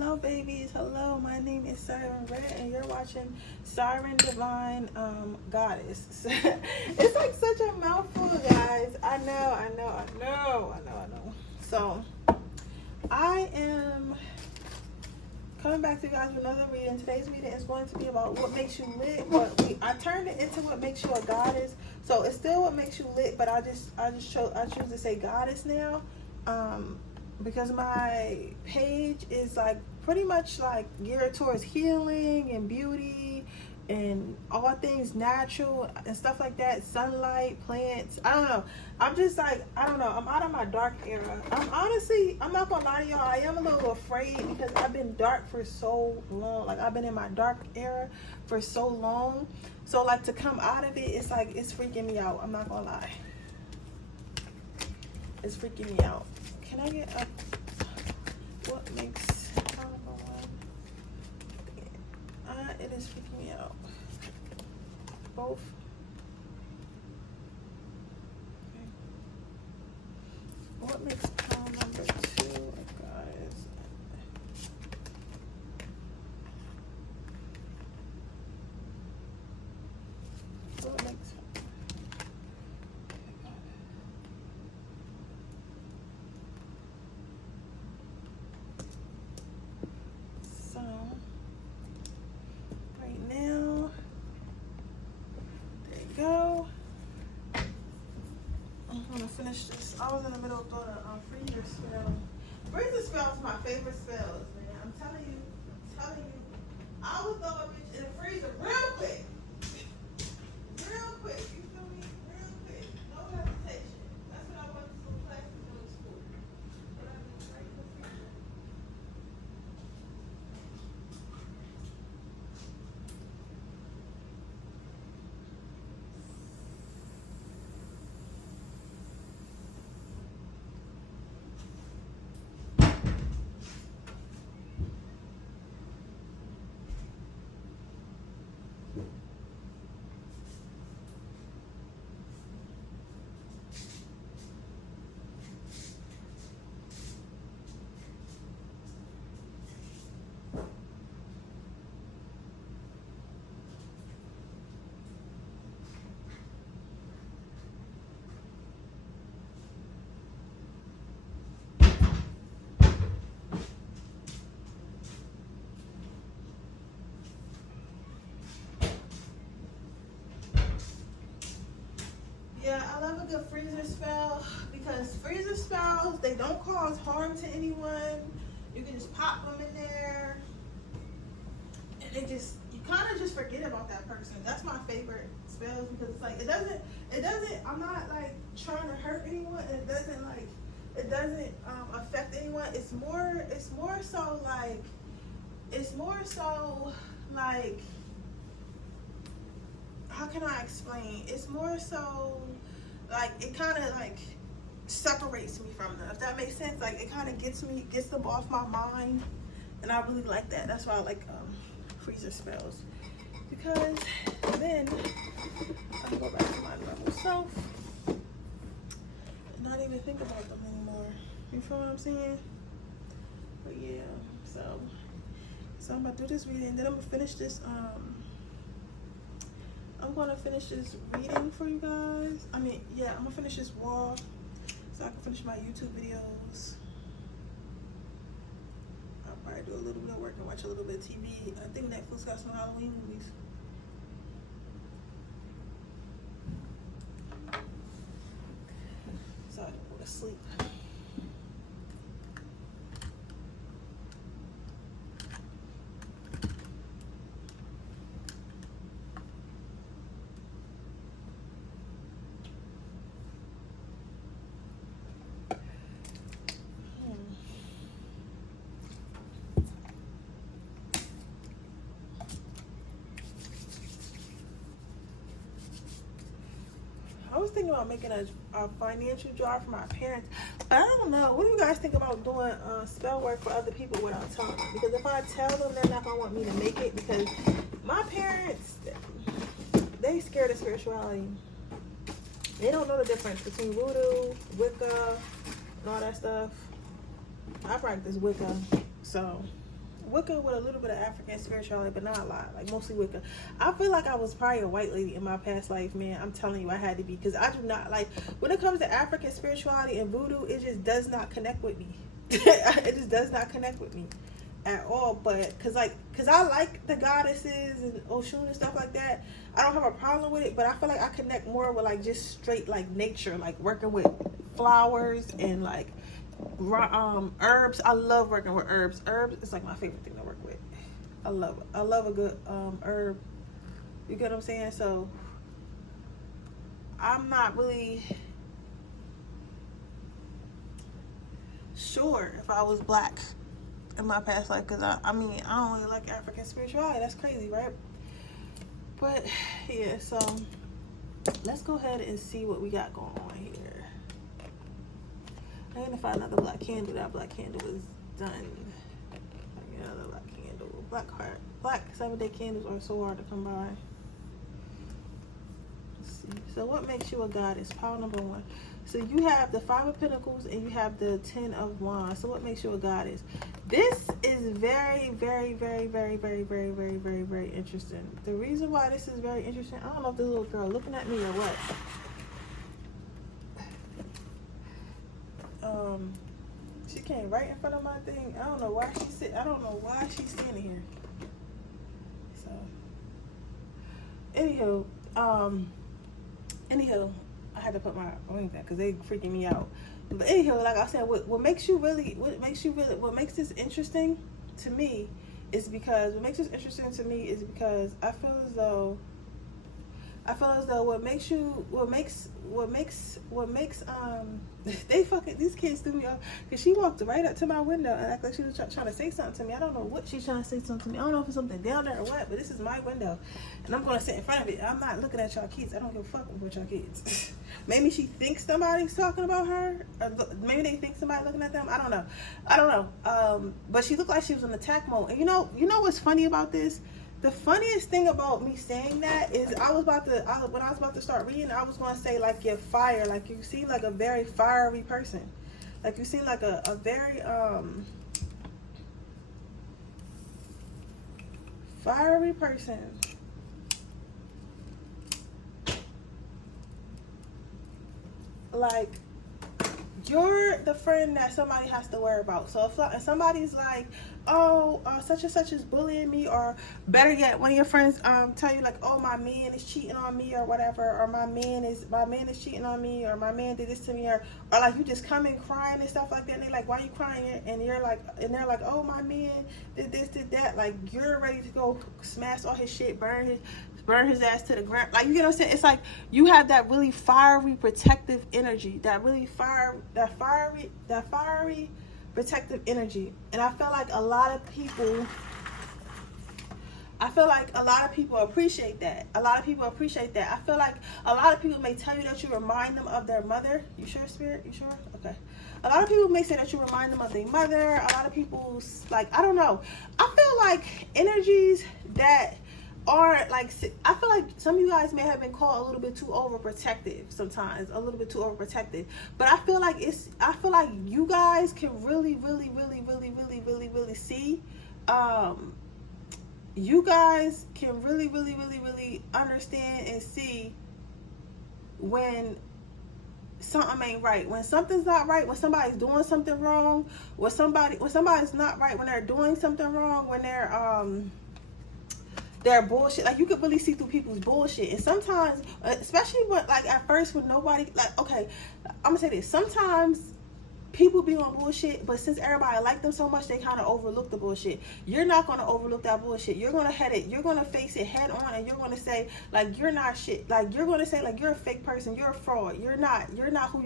Hello babies, hello, my name is Siren Red and you're watching Siren Divine Goddess. It's like such a mouthful, guys. I know. So I am coming back to you guys with another reading. Today's reading is going to be about what makes you lit, but I turned it into what makes you a goddess. So it's still what makes you lit, but I choose to say goddess now. Because my page is like pretty much like geared towards healing and beauty and all things natural and stuff like that, sunlight, plants. I don't know, I'm just like, I don't know, I'm out of my dark era. I'm not gonna lie to y'all, I am a little afraid because I've been dark for so long. Like I've been in my dark era for so long, so like to come out of it, it's like it's freaking me out. I'm not gonna lie, it's freaking me out. Can I get up? What makes, I don't know why. It is freaking me out. Both. Okay. What makes pile number 2 a goddess? What makes finish this. I was in the middle of doing a freezer spell. Freezer spell is my favorite spells, man. I'm telling you. I would throw a bitch in the freezer real quick. Real quick. You feel me? Real quick. No hesitation. That's what I went to some classes in school. But I just right in the freezer. Yeah, I love a good freezer spell because freezer spells, they don't cause harm to anyone. You can just pop them in there and you kind of just forget about that person. That's my favorite spells because it's like, it doesn't, I'm not like trying to hurt anyone. It doesn't affect anyone. It's more so like, how can I explain? It's more so like it kind of like separates me from them, if that makes sense. Like it kind of gets them off my mind, and I really like that. That's why I like freezer spells, because then I can go back to my normal self and not even think about them anymore. You feel what I'm saying? But yeah, so I'm about to do this reading, and then I'm gonna finish this. I'm gonna finish this reading for you guys. I'm gonna finish this wall so I can finish my YouTube videos. I'll probably do a little bit of work and watch a little bit of TV. I think Netflix got some Halloween movies. So I can go to sleep. I was thinking about making a financial jar for my parents. I don't know. What do you guys think about doing spell work for other people without telling them? Because if I tell them, they're not going to want me to make it. Because my parents, they scared of spirituality. They don't know the difference between voodoo, Wicca, and all that stuff. I practice Wicca. So, Wicca with a little bit of African spirituality, but not a lot. Like mostly Wicca. I feel like I was probably a white lady in my past life, man. I'm telling you, I had to be, because I do not like when it comes to African spirituality and voodoo. It just does not connect with me. It just does not connect with me at all. But cause I like the goddesses and Oshun and stuff like that. I don't have a problem with it, but I feel like I connect more with like just straight like nature, like working with flowers and like herbs. I love working with herbs. Herbs is like my favorite thing to work with. I love it. I love a good herb. You get what I'm saying? So I'm not really sure if I was black in my past life, because I mean I don't really like African spirituality. That's crazy, right? But yeah, so let's go ahead and see what we got going on here. I'm gonna find another black candle. That black candle is done. Another black candle. Black 7-day candles are so hard to come by. Let's see. So what makes you a goddess? Power number 1. So you have the 5 of Pentacles and you have the 10 of Wands. So what makes you a goddess? This is very, very, very, very, very, very, very, very, very interesting. The reason why this is very interesting, I don't know if this little girl looking at me or what. She came right in front of my thing. I don't know why she's standing here. So anywho, I had to put my ring back because they freaking me out. But anywho, like I said, what makes this interesting to me is because I feel as though these kids threw me off because she walked right up to my window and acted like she was trying to say something to me. I don't know what she's trying to say something to me. I don't know if it's something down there or what, but this is my window and I'm going to sit in front of it. I'm not looking at y'all kids. I don't give a fuck with y'all kids. Maybe she thinks somebody's talking about her, or maybe they think somebody looking at them. I don't know. But she looked like she was in attack mode. And you know what's funny about this? The funniest thing about me saying that is when I was about to start reading, I was going to say like you're fire, like you seem like a very fiery person, like you seem like a very fiery person. Like you're the friend that somebody has to worry about. So if somebody's like, such and such is bullying me, or better yet, one of your friends tell you like, oh, my man is cheating on me or whatever, or my man is cheating on me, or my man did this to me, or like you just come in crying and stuff like that, and they're like, why are you crying? And they're like, oh, my man did this, did that. Like you're ready to go smash all his shit, burn his ass to the ground. Like, you get what I'm saying? It's like you have that really fiery protective energy, that fiery protective energy. And I feel like a lot of people appreciate that. I feel like a lot of people may tell you that you remind them of their mother. You sure, Spirit? You sure? Okay. A lot of people may say that you remind them of their mother. A lot of people, like, I don't know. I feel like energies that are like, I feel like some of you guys may have been called a little bit too overprotective sometimes, but I feel like you guys can really see, you guys can really understand and see when something ain't right, when something's not right, when somebody's doing something wrong, when somebody's not right, when they're doing something wrong, when they're bullshit. Like you could really see through people's bullshit. And sometimes, especially when like at first when nobody, like, okay, I'm gonna say this, sometimes people be on bullshit, but since everybody like them so much, they kind of overlook the bullshit. You're not going to overlook that bullshit. You're going to face it head on, and you're going to say like you're not shit. Like you're going to say like you're a fake person, you're a fraud. You're not who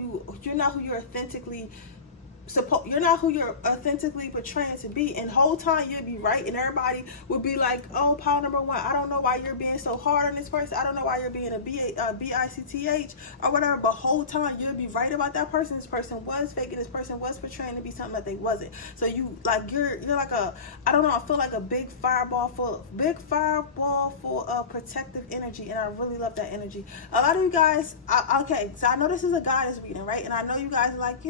you're authentically portraying to be. And the whole time you'll be right, and everybody would be like, oh, Paul number 1, I don't know why you're being so hard on this person, I don't know why you're being a bitch or whatever, but whole time you'll be right about that person. This person was faking, this person was portraying to be something that they wasn't. So you're like a, I don't know, I feel like a big fireball full of protective energy, and I really love that energy. A lot of you guys, okay, so I know this is a goddess reading, right? And I know you guys like,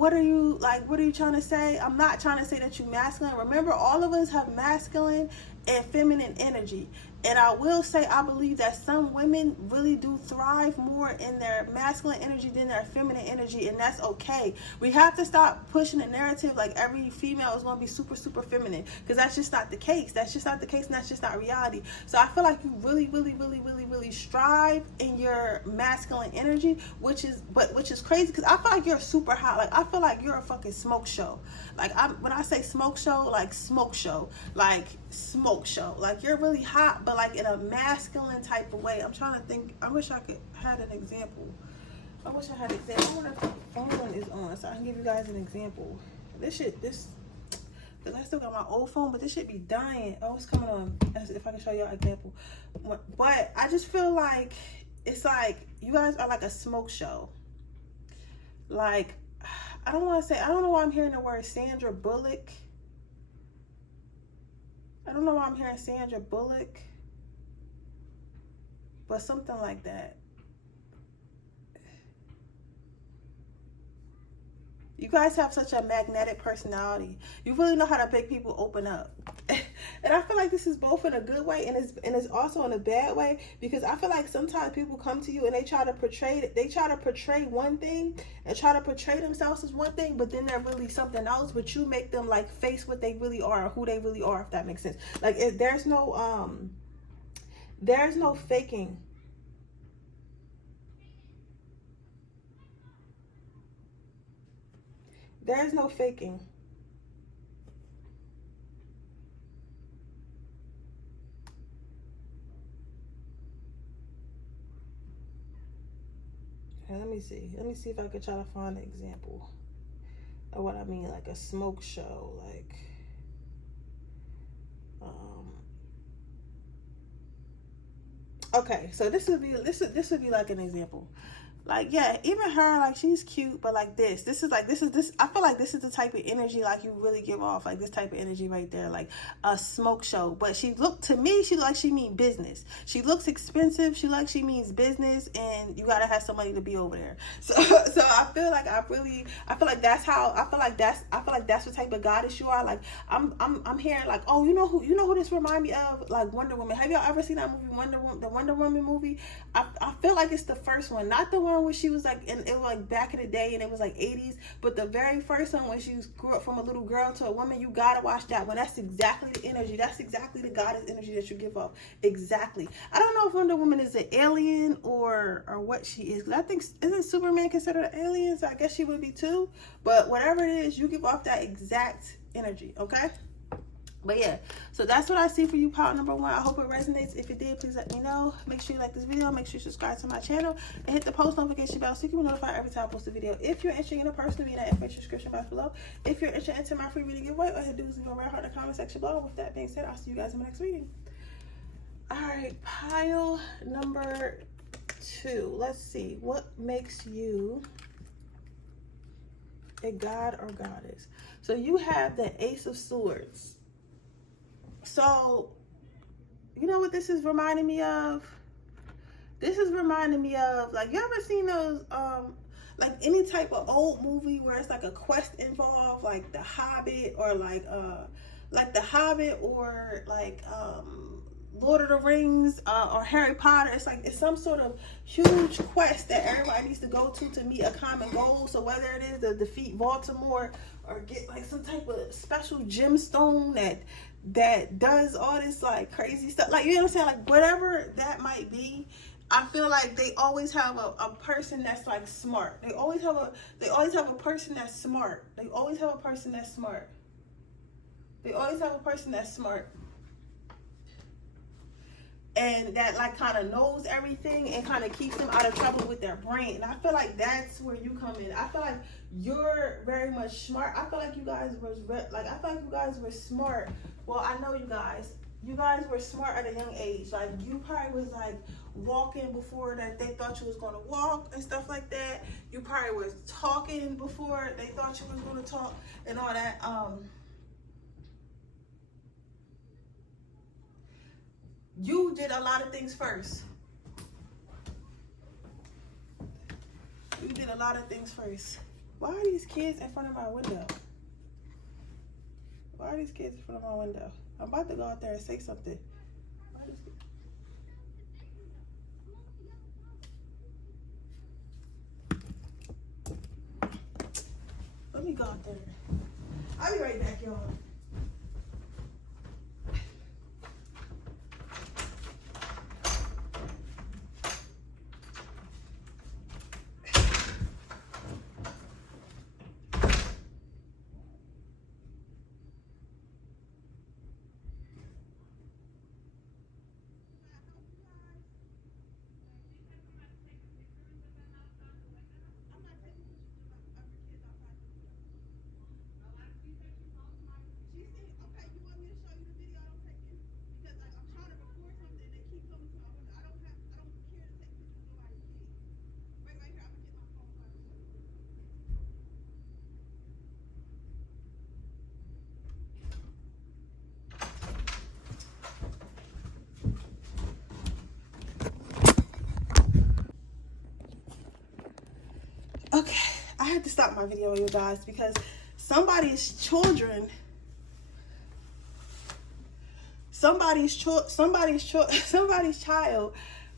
what are you trying to say? I'm not trying to say that you masculine. Remember, all of us have masculine and feminine energy. And I will say, I believe that some women really do thrive more in their masculine energy than their feminine energy, and that's okay. We have to stop pushing the narrative like every female is going to be super, super feminine, because that's just not the case. That's just not the case, and that's just not reality. So I feel like you really, really, really, really, really strive in your masculine energy, which is crazy, because I feel like you're super hot. Like, I feel like you're a fucking smoke show. Like, when I say smoke show, like smoke show, like smoke show. Like, you're really hot, but like in a masculine type of way. I'm trying to think. I wish I could had an example. I wish I had an example. I wonder if the phone is on so I can give you guys an example. Because I still got my old phone, but this shit be dying. Oh, it's coming on. As if I can show y'all an example. But I just feel like it's like you guys are like a smoke show. Like, I don't know why I'm hearing the word Sandra Bullock. I don't know why I'm hearing Sandra Bullock, but something like that. You guys have such a magnetic personality. You really know how to make people open up. And I feel like this is both in a good way and it's also in a bad way, because I feel like sometimes people come to you and they try to portray one thing and try to portray themselves as one thing, but then they're really something else, but you make them like face what they really are or who they really are, if that makes sense. Like, there's no faking. There's no faking. Okay, let me see. Let me see if I could try to find an example of what I mean, like a smoke show, like okay, so this would be like an example. Like, yeah, even her, like, she's cute, but like this is I feel like this is the type of energy like you really give off, like this type of energy right there, like a smoke show. But she look like she mean business. She looks expensive. She means business, and you gotta have somebody to be over there. So I feel like that's what type of goddess you are. Like, I'm hearing like, oh, you know who this remind me of? Like Wonder Woman. Have y'all ever seen that movie, the Wonder Woman movie? I feel like it's the first one, not the one where she was like, and it was like back in the day and it was like 80s, but the very first one when she grew up from a little girl to a woman. You gotta watch that one. That's exactly the energy. That's exactly the goddess energy that you give off. Exactly. I don't know if Wonder Woman is an alien or what she is. I think, isn't Superman considered an alien? So I guess she would be too. But whatever it is, you give off that exact energy. Okay. But yeah, so that's what I see for you, pile number one. I hope it resonates. If it did, please let me know. Make sure you like this video. Make sure you subscribe to my channel and hit the post notification bell so you can be notified every time I post a video. If you're interested in a person, be in that information description box below. If you're interested in my free reading giveaway, all you have to do is leave a red heart in the comment section below. With that being said, I'll see you guys in my next reading. All right, pile number two. Let's see. What makes you a god or goddess? So you have the Ace of Swords. So, you know what this is reminding me of? This is reminding me of, like, you ever seen those, like any type of old movie where it's like a quest involved, like The Hobbit, or like The Hobbit, or like Lord of the Rings, or Harry Potter. It's some sort of huge quest that everybody needs to go to meet a common goal. So whether it is to defeat Voldemort or get like some type of special gemstone that does all this like crazy stuff, like, you know what I'm saying, like whatever that might be, I feel like they always have a person that's like smart. They always have a person that's smart. They always have a person that's smart. They always have a person that's smart. And that like kind of knows everything and kind of keeps them out of trouble with their brain. And I feel like that's where you come in. I feel like you're very much smart. I feel like you guys were smart. Well, I know you guys were smart at a young age. Like, you probably was like walking before that they thought you was going to walk and stuff like that. You probably was talking before they thought you was going to talk and all that. You did a lot of things first. You did a lot of things first. Why are these kids in front of my window? Why are these kids in front of my window? I'm about to go out there and say something. Why are these kids? Let me go out there. I'll be right back, y'all. Okay, I had to stop my video, you guys, because somebody's child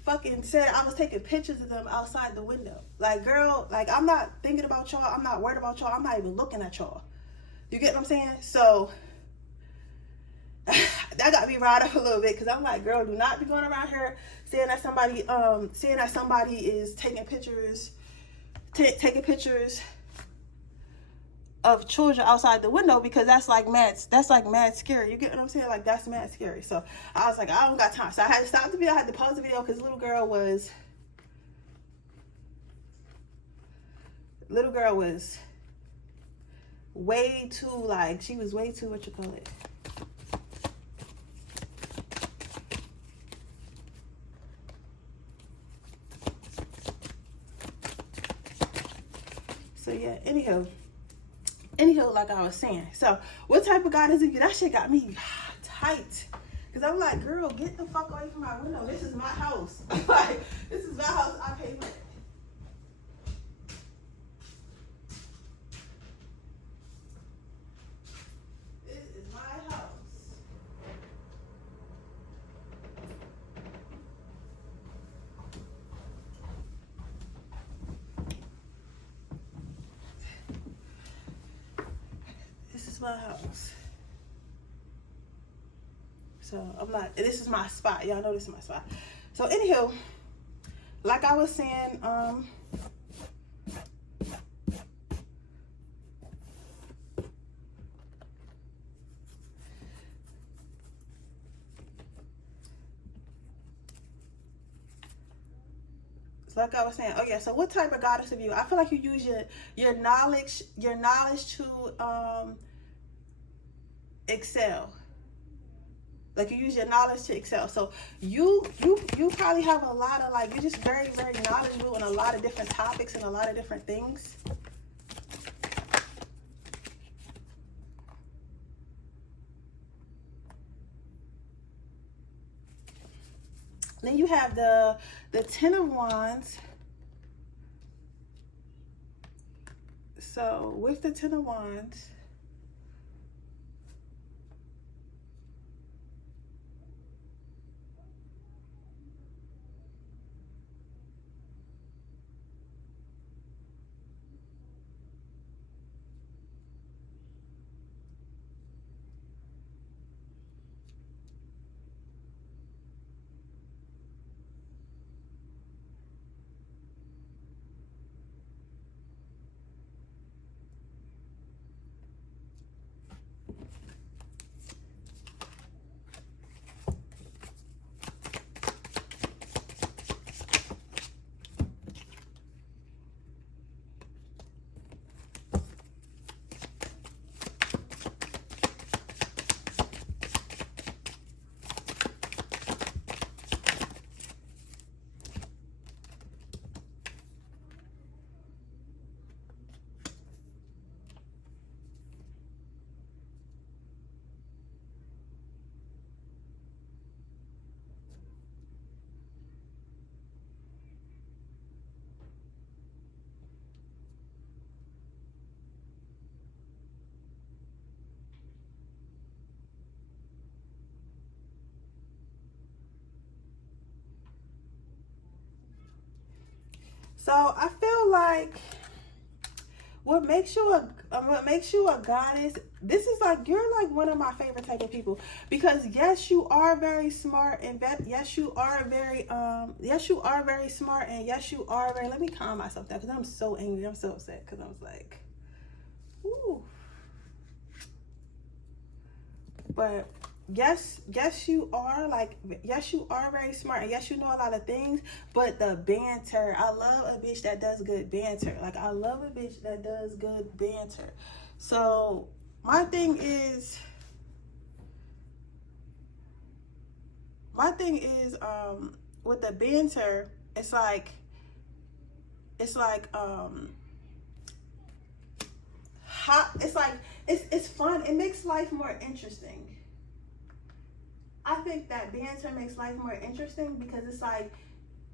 fucking said I was taking pictures of them outside the window. Like, girl, like, I'm not thinking about y'all. I'm not worried about y'all. I'm not even looking at y'all. You get what I'm saying? So that got me riled up a little bit, because I'm like, girl, do not be going around here saying that somebody is taking pictures of children outside the window, because that's like mad scary. You get what I'm saying? Like, that's mad scary. So I was like, I don't got time. So I had to stop the video. I had to pause the video, because little girl was way too, like, she was way too, what you call it? So yeah, anywho, like I was saying. So what type of God is it? That shit got me tight. Cause I'm like, girl, get the fuck away from my window. This is my house. Like, this is my house. I pay for it. This is my house. This is my house. So I'm like, this is my spot. Y'all know this is my spot. So anywho, like I was saying, oh yeah, so what type of goddess of you? I feel like you use your knowledge to excel. Like, you use your knowledge to excel. So you probably have a lot of, like, you're just very, very knowledgeable in a lot of different topics and a lot of different things. Then you have the Ten of Wands. So with the Ten of Wands, So I feel like what makes you a goddess, this is like, you're like one of my favorite type of people, because yes, you are very smart, and yes, you are very smart, and yes, you are very, let me calm myself down because I'm so angry, I'm so upset, because I was like, ooh. But yes, you are very smart, and yes, you know a lot of things, but the banter, I love a bitch that does good banter. Like, I love a bitch that does good banter. So my thing is with the banter, it's like hot, it's fun, it makes life more interesting. I think that banter makes life more interesting, because it's like,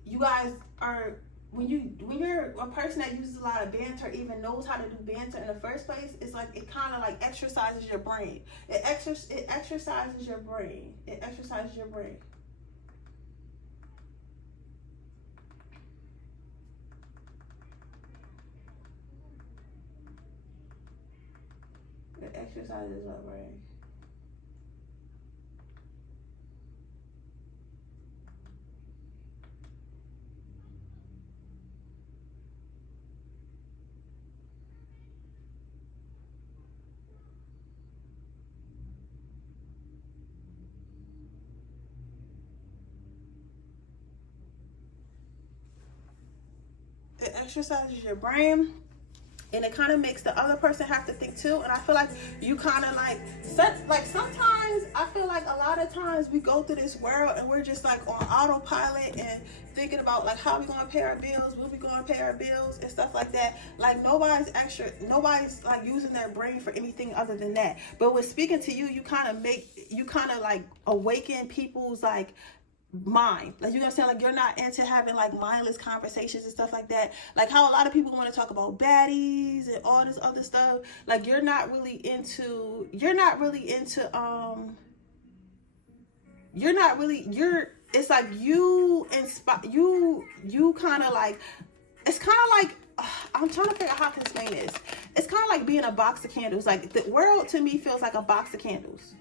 you guys are, when you're a person that uses a lot of banter, even knows how to do banter in the first place, it's like, it kind of like exercises your brain. It exercises your brain. It exercises your brain. It exercises your brain. It exercises your brain, and it kind of makes the other person have to think too. And I feel like you kind of like sometimes I feel like a lot of times we go through this world and we're just like on autopilot and thinking about like how we gonna pay our bills, will we gonna pay our bills and stuff like that. Like nobody's like using their brain for anything other than that. But with speaking to you, you kind of like awaken people's like mind. Like, you know what I'm saying? Like, you're not into having like mindless conversations and stuff like that. Like how a lot of people want to talk about baddies and all this other stuff. Like, it's like you inspire, you kind of like, it's kind of like, I'm trying to figure out how to explain this. It's kind of like being a box of candles. Like, the world to me feels like a box of candles.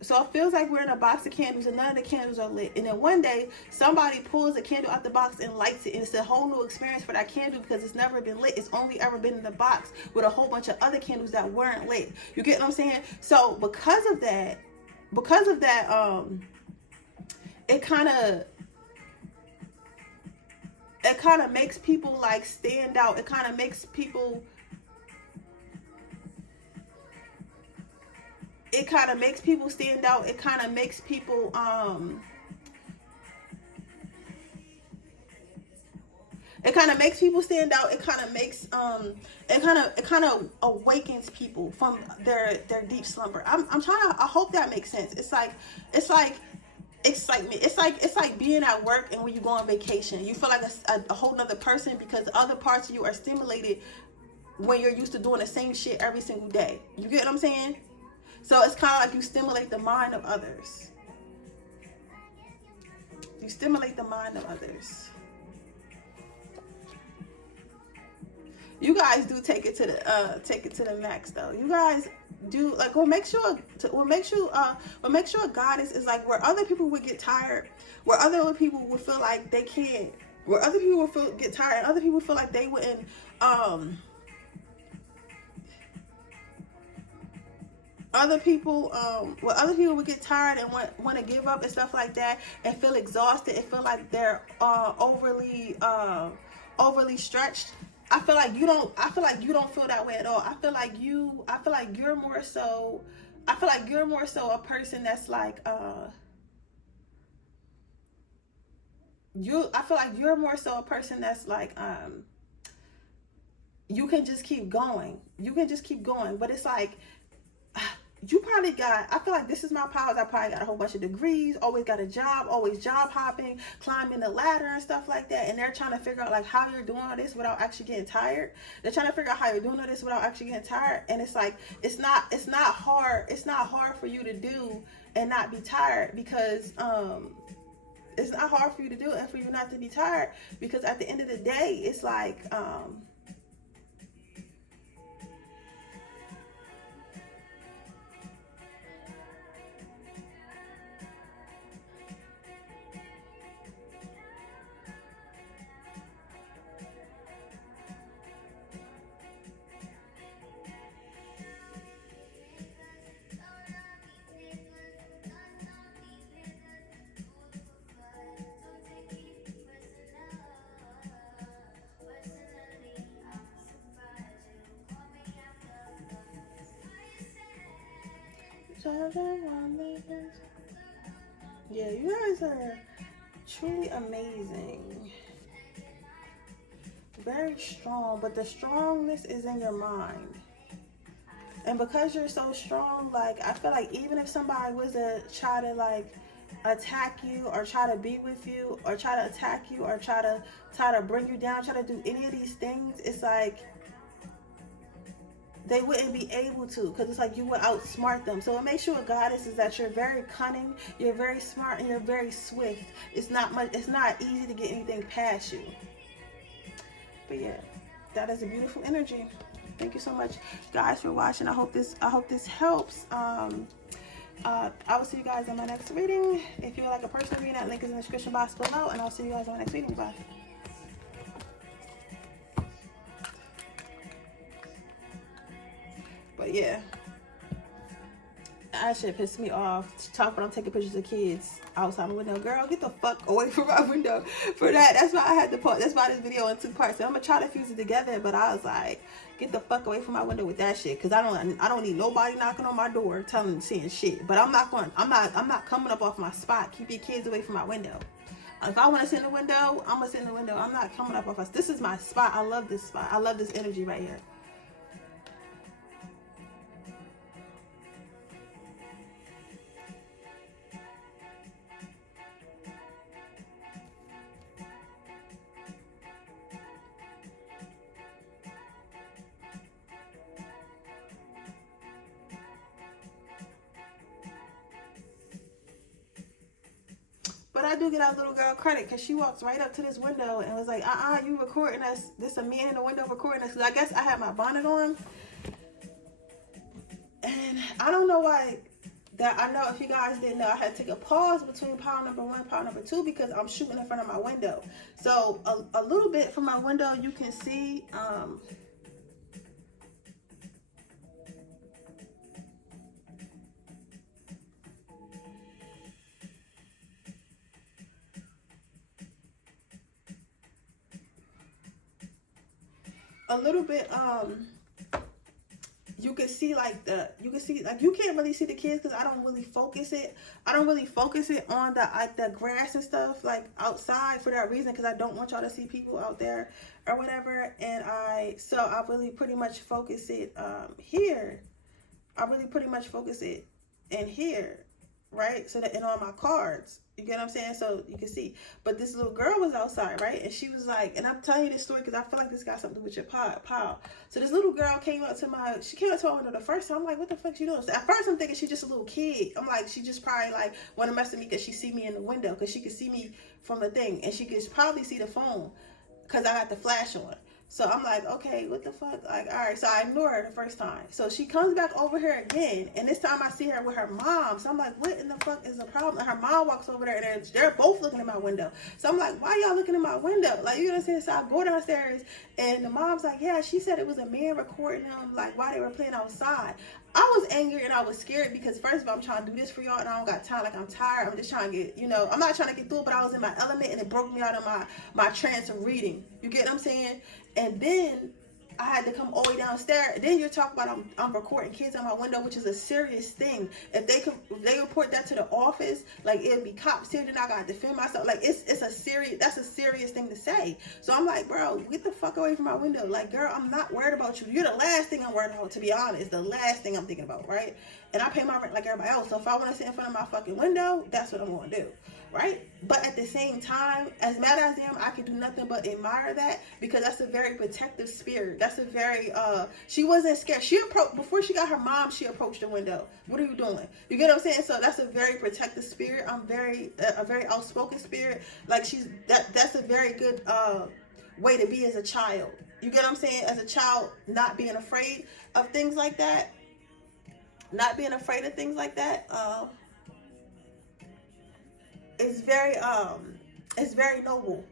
So it feels like we're in a box of candles and none of the candles are lit. And then one day, somebody pulls a candle out the box and lights it. And it's a whole new experience for that candle, because it's never been lit. It's only ever been in the box with a whole bunch of other candles that weren't lit. You get what I'm saying? So because of that, it kind of makes people like stand out. It kind of makes people stand out. It kind of makes people stand out. It kind of awakens people from their deep slumber. I hope that makes sense. It's like excitement. It's like being at work, and when you go on vacation, you feel like a whole nother person, because other parts of you are stimulated when you're used to doing the same shit every single day. You get what I'm saying? So it's kind of like you stimulate the mind of others. You stimulate the mind of others. You guys do take it to the max, though. You guys do, like, what makes you a goddess is like where other people would get tired, where other people would feel like they can't, where other people would get tired, and other people feel like they wouldn't other people would get tired and want to give up and stuff like that, and feel exhausted and feel like they're overly stretched. I feel like you don't feel that way at all. I feel like you're more so a person that's like you can just keep going. But it's like, I feel like this is my powers. I probably got a whole bunch of degrees, always got a job, always job hopping, climbing the ladder and stuff like that. And they're trying to figure out like how you're doing all this without actually getting tired. They're trying to figure out how you're doing all this without actually getting tired. And it's like, it's not hard for you to do and not be tired, because It's not hard for you to do it and for you not to be tired, because at the end of the day, it's like, yeah, you guys are truly amazing. Very strong, but the strongness is in your mind. And because you're so strong, like, I feel like even if somebody was to try to, like, attack you or try to be with you or try to attack you or try to bring you down, try to do any of these things, it's like they wouldn't be able to, because it's like you would outsmart them. So what makes you a goddess is that you're very cunning, you're very smart, and you're very swift. It's not easy to get anything past you. But yeah, that is a beautiful energy. Thank you so much, guys, for watching. I hope this helps. I will see you guys in my next reading. If you would like a personal reading, that link is in the description box below, and I'll see you guys in my next reading. Bye. But yeah, that shit pissed me off. Talk about I'm taking pictures of kids outside the window. Girl, get the fuck away from my window. For that, that's why I had to pause. That's why this video in 2 parts. So I'm gonna try to fuse it together, but I was like, get the fuck away from my window with that shit, because I don't need nobody knocking on my door saying shit. But I'm not coming up off my spot. Keep your kids away from my window. If I want to sit in the window, I'm gonna sit in the window. I'm not coming up off us. This is my spot. I love this spot. I love this energy right here. But I do get our little girl credit, because she walks right up to this window and was like, you recording us? This a man in the window recording us? Because I guess I had my bonnet on. And I don't know why. I know if you guys didn't know, I had to take a pause between pile number 1 and pile number 2, because I'm shooting in front of my window. So a little bit from my window, you can see... a little bit, you can see like you can't really see the kids, because I don't really focus it on the grass and stuff like outside, for that reason, because I don't want y'all to see people out there or whatever. And I really pretty much focus it here. I really pretty much focus it in here, right? So that, and on my cards, you get what I'm saying? So you can see. But this little girl was outside, right? And she was like, and I'm telling you this story because I feel like this got something to do with your pile. So this little girl came up to my window the first time. I'm like, what the fuck she doing? So at first I'm thinking she's just a little kid. I'm like, she just probably like want to mess with me because she see me in the window, because she could see me from the thing, and she could probably see the phone because I got the flash on. So I'm like, okay, what the fuck? Like, all right. So I ignore her the first time. So she comes back over here again. And this time I see her with her mom. So I'm like, what in the fuck is the problem? And her mom walks over there, and they're both looking at my window. So I'm like, why y'all looking at my window? Like, you know what I'm saying? So I go downstairs, and the mom's like, yeah, she said it was a man recording them, like, while they were playing outside. I was angry and I was scared, because first of all, I'm trying to do this for y'all and I don't got time. Like, I'm tired. I'm just trying to get, I'm not trying to get through it, but I was in my element and it broke me out of my trance of reading. You get what I'm saying? And then I had to come all the way downstairs. Then you're talking about I'm recording kids on my window, which is a serious thing. If they report that to the office, like, it'd be cops here, then I gotta defend myself. Like, that's a serious thing to say. So I'm like, bro, get the fuck away from my window. Like, girl, I'm not worried about you. You're the last thing I'm worried about, to be honest. The last thing I'm thinking about, right? And I pay my rent like everybody else. So if I want to sit in front of my fucking window, that's what I'm gonna do. right? But at the same time, as mad as I am, I can do nothing but admire that, because that's a very protective spirit. That's a very she wasn't scared. She approached, before she got her mom, she approached the window. What are you doing? You get what I'm saying? So that's a very protective spirit. I'm very a very outspoken spirit. Like that's a very good way to be as a child. You get what I'm saying? As a child, not being afraid of things like that. Not being afraid of things like that. It's very noble.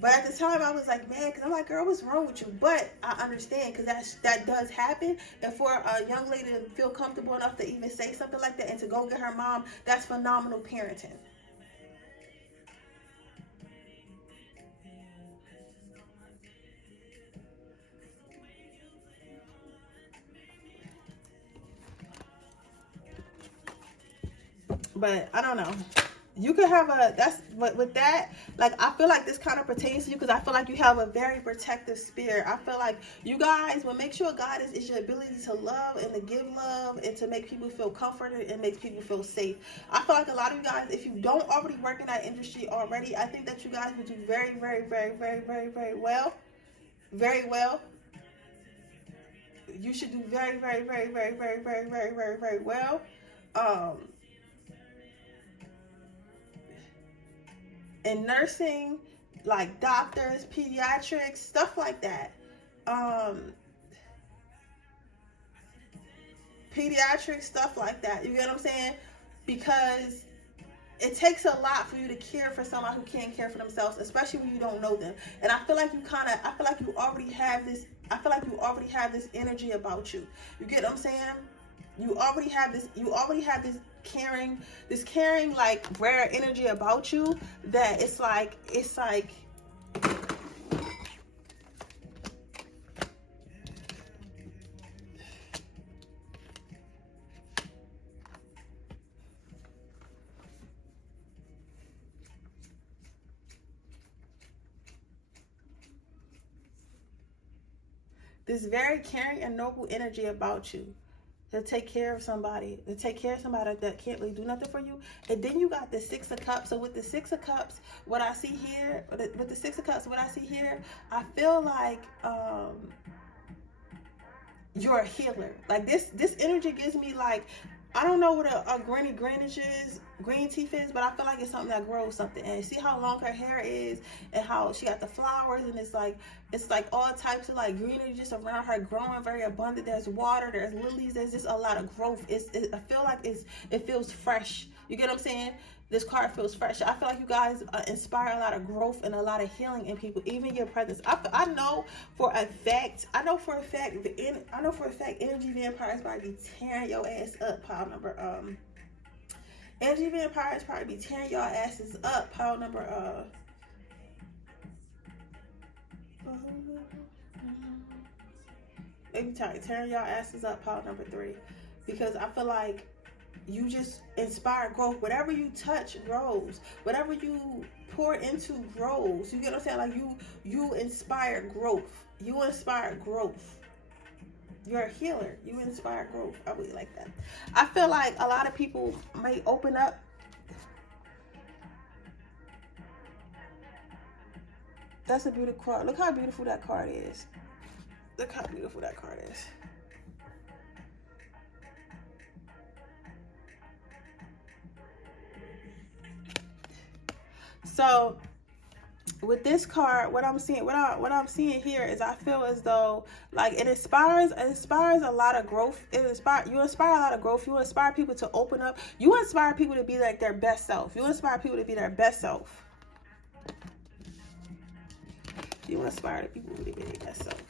But at the time I was like, man, because I'm like, girl, what's wrong with you? But I understand, because that does happen. And for a young lady to feel comfortable enough to even say something like that and to go get her mom, that's phenomenal parenting. But I don't know. You could have that's what with that, like, I feel like this kind of pertains to you, because I feel like you have a very protective spirit. I feel like you guys will make sure God is your ability to love and to give love and to make people feel comforted and make people feel safe. I feel like a lot of you guys, if you don't already work in that industry already, I think that you guys would do very, very, very, very, very, very well. Very well. You should do very, very, very, very, very, very, very, very, very well. In nursing, like doctors, pediatrics, stuff like that. Pediatrics, stuff like that. You get what I'm saying? Because it takes a lot for you to care for someone who can't care for themselves, especially when you don't know them. And I feel like you already have this energy about you. You get what I'm saying? You already have this caring, like, rare energy about you, that it's like this very caring and noble energy about you. To take care of somebody, that can't really do nothing for you. And then you got the Six of Cups. So with the Six of Cups, what I see here, I feel like you're a healer. Like this energy gives me, like, I don't know what a green teeth is, but I feel like it's something that grows something. And see how long her hair is, and how she got the flowers, and it's like all types of, like, greenery just around her, growing very abundant. There's water, there's lilies, there's just a lot of growth. I feel like it feels fresh. You get what I'm saying? This card feels fresh. I feel like you guys inspire a lot of growth and a lot of healing in people, even your presence. I know for a fact, energy vampires probably be tearing your ass up. Pile number energy vampires probably be tearing your asses up. Pile number maybe tearing your asses up. Pile number 3, because I feel like you just inspire growth. Whatever you touch grows. Whatever you pour into grows. You get what I'm saying? Like, you inspire growth. You inspire growth. You're a healer. You inspire growth. I really like that. I feel like a lot of people may open up. That's a beautiful card. Look how beautiful that card is. Look how beautiful that card is. So with this card, what I'm seeing here is, I feel as though, like, it inspires a lot of growth. You inspire a lot of growth. You inspire people to open up. You inspire people to be like their best self. You inspire people to be their best self. You inspire the people to be their best self.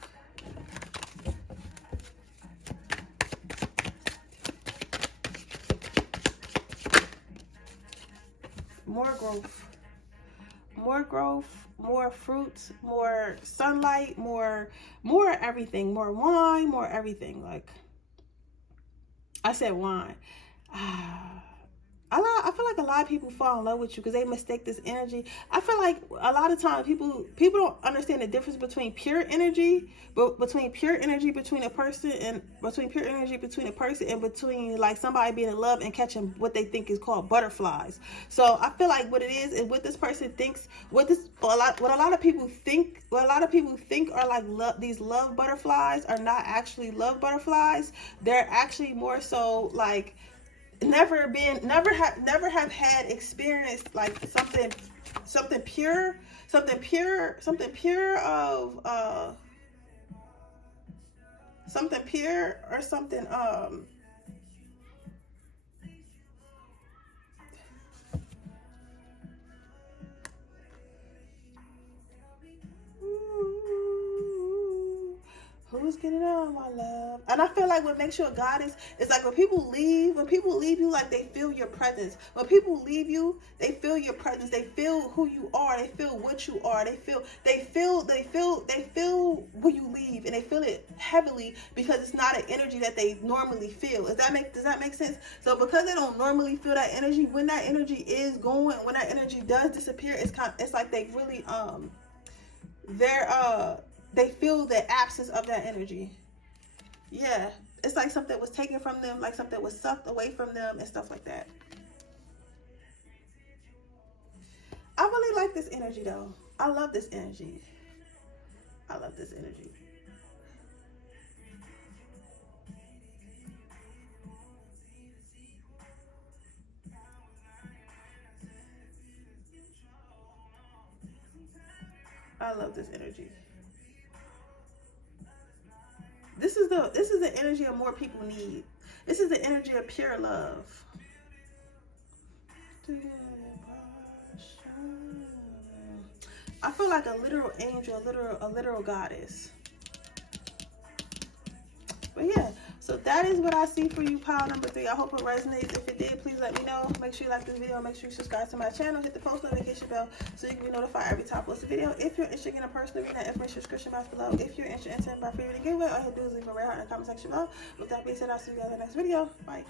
More growth. More growth, more fruits, more sunlight, more everything, more wine, more everything. Like, I said wine. I feel like a lot of people fall in love with you because they mistake this energy. I feel like a lot of times people don't understand the difference between pure energy, between pure energy between a person and between like somebody being in love and catching what they think is called butterflies. So I feel like what it is what this person thinks, what a lot of people think are like these love butterflies are not actually love butterflies. They're actually more so like never have had experienced like something pure of something pure or something who's getting on, my love? And I feel like what makes you a goddess is like when people leave you, like they feel your presence. When people leave you, they feel your presence. They feel who you are. They feel what you are. They feel when you leave, and they feel it heavily because it's not an energy that they normally feel. Does that make sense? So because they don't normally feel that energy, when that energy is going, when that energy does disappear, it's like they really they feel the absence of that energy. Yeah, it's like something was taken from them, like something was sucked away from them and stuff like that. I really like this energy though. I love this energy. I love this energy. I love this energy. This is the energy of more people need. This is the energy of pure love. I feel like a literal angel, a literal goddess. But yeah, so that is what I see for you, pile number 3. I hope it resonates. If it did, please let me know. Make sure you like this video. Make sure you subscribe to my channel. Hit the post notification bell so you can be notified every time I post a video. If you're interested in a personal reading, information description box below. If you're interested in my free reading giveaway, all you have to do is leave a red heart in the comment section below. With that being said, I'll see you guys in the next video. Bye.